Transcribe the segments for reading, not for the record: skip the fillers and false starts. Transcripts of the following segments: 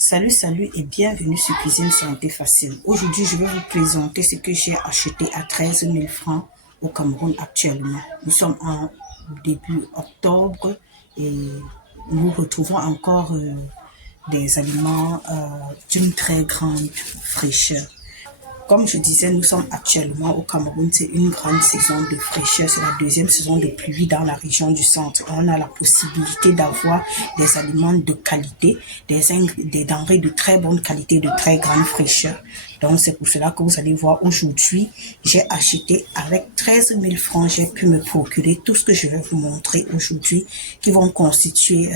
Salut et bienvenue sur Cuisine Santé Facile. Aujourd'hui, je vais vous présenter ce que j'ai acheté à 13 000 francs au Cameroun actuellement. Nous sommes en début octobre et nous retrouvons encore des aliments d'une très grande fraîcheur. Comme je disais, nous sommes actuellement au Cameroun, c'est une grande saison de fraîcheur, c'est la deuxième saison de pluie dans la région du centre. On a la possibilité d'avoir des aliments de qualité, des denrées de très bonne qualité, de très grande fraîcheur. Donc c'est pour cela que vous allez voir aujourd'hui, j'ai acheté avec 13 000 francs, j'ai pu me procurer tout ce que je vais vous montrer aujourd'hui qui vont constituer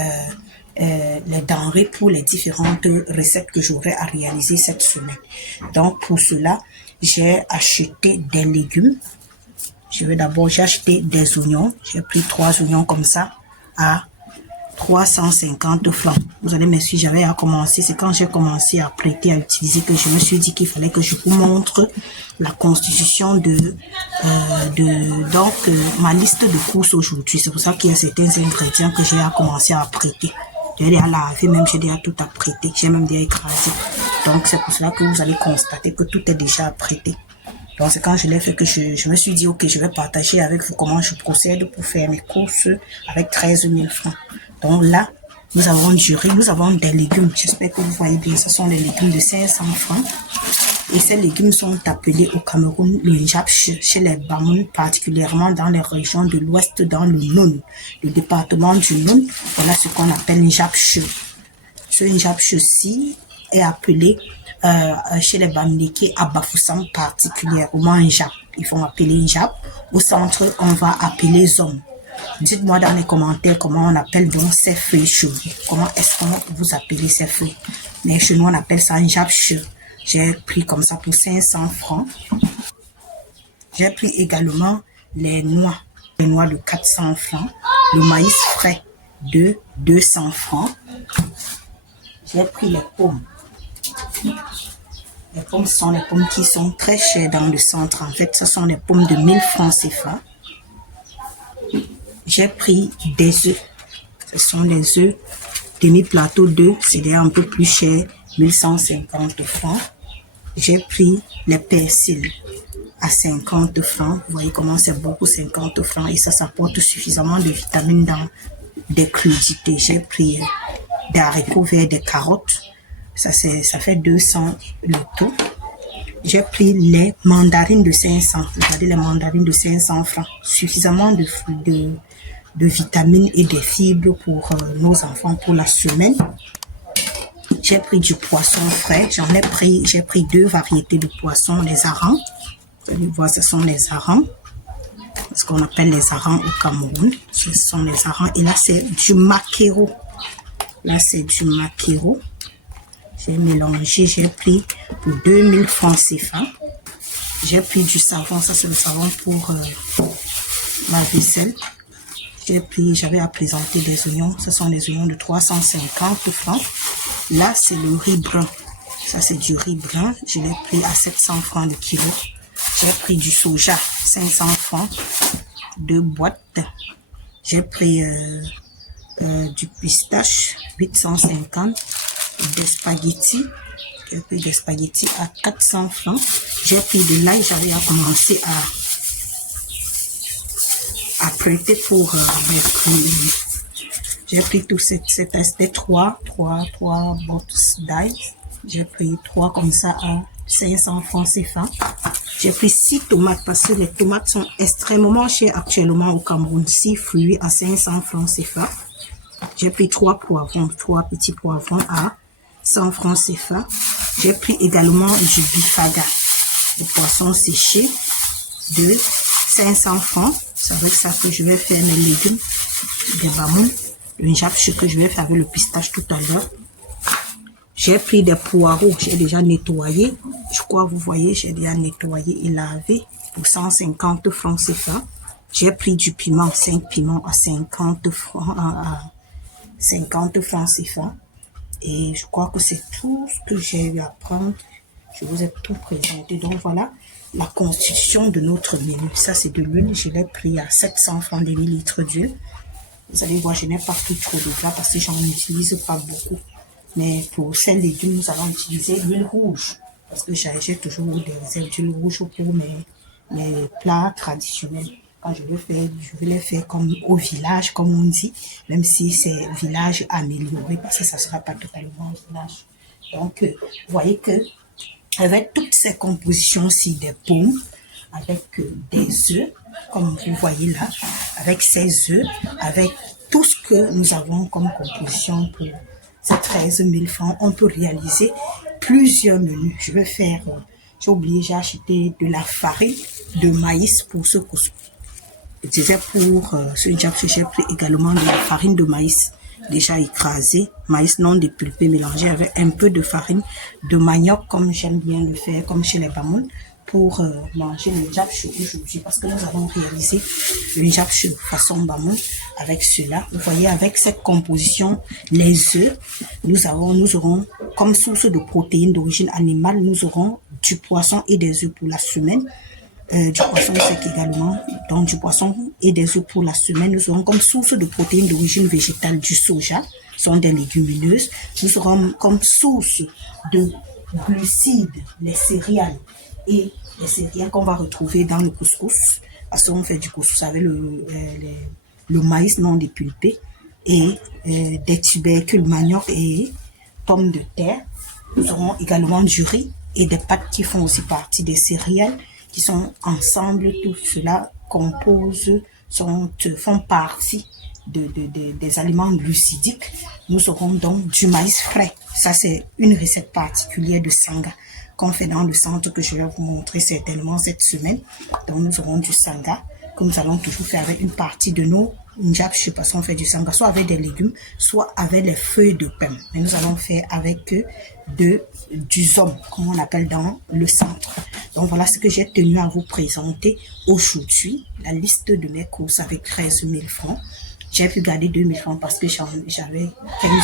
les denrées pour les différentes recettes que j'aurai à réaliser cette semaine. Donc pour cela, j'ai acheté des légumes. J'ai acheté des oignons. J'ai pris 3 oignons comme ça à 350 francs. Vous allez m'excuser, j'avais à commencer. C'est quand j'ai commencé à prêter, à utiliser que je me suis dit qu'il fallait que je vous montre la constitution de ma liste de courses aujourd'hui. C'est pour ça qu'il y a certains ingrédients que j'ai à commencer à prêter. J'ai déjà lavé, même j'ai déjà tout apprêté. J'ai même déjà écrasé. Donc c'est pour cela que vous allez constater que tout est déjà apprêté. Donc c'est quand je l'ai fait que je me suis dit ok, je vais partager avec vous comment je procède pour faire mes courses avec 13 000 francs. Donc là, nous avons du riz, nous avons des légumes. J'espère que vous voyez bien, ce sont des légumes de 500 francs. Et ces légumes sont appelés au Cameroun le njapche, chez les Bamoun, particulièrement dans les régions de l'ouest, dans le Noun, le département du Noun. Voilà ce qu'on appelle njapche. Ce njapche-ci est appelé chez les Bamileke à Bafoussam particulièrement njap. Ils font appeler njap. Au centre, on va appeler zom. Dites-moi dans les commentaires comment on appelle donc ces fruits chez vous. Comment est-ce qu'on vous appelle ces fruits? Mais chez nous, on appelle ça njapche. J'ai pris comme ça pour 500 francs. J'ai pris également les noix de 400 francs. Le maïs frais de 200 francs. J'ai pris les pommes. Les pommes sont les pommes qui sont très chères dans le centre. En fait, ce sont les pommes de 1000 francs CFA. J'ai pris des œufs. Ce sont des œufs demi-plateau d'œufs. C'est un peu plus cher, 1150 francs. J'ai pris les persils à 50 francs. Vous voyez comment c'est beaucoup, 50 francs. Et ça apporte suffisamment de vitamines dans des crudités. J'ai pris des haricots verts, des carottes. Ça fait 200 le tout. J'ai pris les mandarines de 500. Regardez les mandarines de 500 francs. Suffisamment de vitamines et de fibres pour nos enfants pour la semaine. J'ai pris du poisson frais. J'ai pris 2 variétés de poissons, les harengs. Vous allez voir, ce sont les harengs. Ce qu'on appelle les harengs au Cameroun. Ce sont les harengs. Et là, c'est du maquereau. J'ai mélangé, j'ai pris pour 2000 francs CFA. J'ai pris du savon, ça c'est le savon pour ma vaisselle. J'avais à présenter des oignons, ce sont des oignons de 350 francs. Là, c'est le riz brun. Ça, c'est du riz brun. Je l'ai pris à 700 francs le kilo. J'ai pris du soja, 500 francs, 2 boîtes. J'ai pris du pistache, 850. Des spaghettis. J'ai pris des spaghettis à 400 francs. J'ai pris de l'ail. J'avais à commencer à prêter pour mes fruits. J'ai pris tout cet aspect 3 bottes d'ail. J'ai pris 3 comme ça à 500 francs CFA. J'ai pris 6 tomates parce que les tomates sont extrêmement chères actuellement au Cameroun. 6 fruits à 500 francs CFA. J'ai pris 3 poivrons, 3 petits poivrons à 100 francs CFA. J'ai pris également du bifaga, le poisson séché de 500 francs. C'est avec ça que je vais faire mes légumes, des bamoun, le njapche que je vais faire avec le pistache tout à l'heure. J'ai pris des poireaux, j'ai déjà nettoyé. Je crois, vous voyez, j'ai déjà nettoyé et lavé pour 150 francs CFA. J'ai pris du piment, 5 piments à 50 francs, à 50 francs CFA. Et je crois que c'est tout ce que j'ai eu à prendre. Je vous ai tout présenté. Donc voilà la constitution de notre menu. Ça, c'est de l'huile. Je l'ai pris à 700 francs demi-litres d'huile. Vous allez voir, je n'ai pas pris trop de gras parce que j'en utilise pas beaucoup. Mais pour ces légumes, nous allons utiliser l'huile rouge. Parce que j'ai toujours des réserves d'huile rouge pour mes plats traditionnels. Quand je vais les faire comme au village, comme on dit, même si c'est village amélioré, parce que ça ne sera pas totalement village. Donc, vous voyez que avec toutes ces compositions-ci des pommes, avec des œufs, comme vous voyez là, avec ces œufs, avec tout ce que nous avons comme composition pour ces 13 000 francs, on peut réaliser plusieurs menus. Je vais faire, j'ai oublié, j'ai acheté de la farine de maïs pour ce couscous. Je disais pour ce job, j'ai pris également de la farine de maïs déjà écrasée, maïs non dépulpé mélangé avec un peu de farine de manioc comme j'aime bien le faire, comme chez les Bamoun, pour manger le japchaou aujourd'hui parce que nous avons réalisé le japchaou façon Bamoun avec cela. Vous voyez, avec cette composition, les œufs, nous aurons comme source de protéines d'origine animale, nous aurons du poisson et des œufs pour la semaine. Du poisson sec également, donc du poisson et des œufs pour la semaine. Nous aurons comme source de protéines d'origine végétale du soja, sont des légumineuses. Nous aurons comme source de glucides les céréales et les céréales qu'on va retrouver dans le couscous, parce qu'on fait du couscous avec le maïs non dépulpé et des tubercules, manioc et pommes de terre. Nous aurons également du riz et des pâtes qui font aussi partie des céréales, qui sont ensemble, tout cela font partie des aliments glucidiques. Nous aurons donc du maïs frais. Ça, c'est une recette particulière de sanga qu'on fait dans le centre que je vais vous montrer certainement cette semaine. Donc, nous aurons du sanga que nous allons toujours faire avec une partie de nos njap, je sais pas si on fait du sanga, soit avec des légumes, soit avec les feuilles de pain. Mais nous allons faire avec du zom, comme on appelle dans le centre. Donc voilà ce que j'ai tenu à vous présenter aujourd'hui, la liste de mes courses avec 13 000 francs. J'ai pu garder 2 000 francs parce que j'avais 15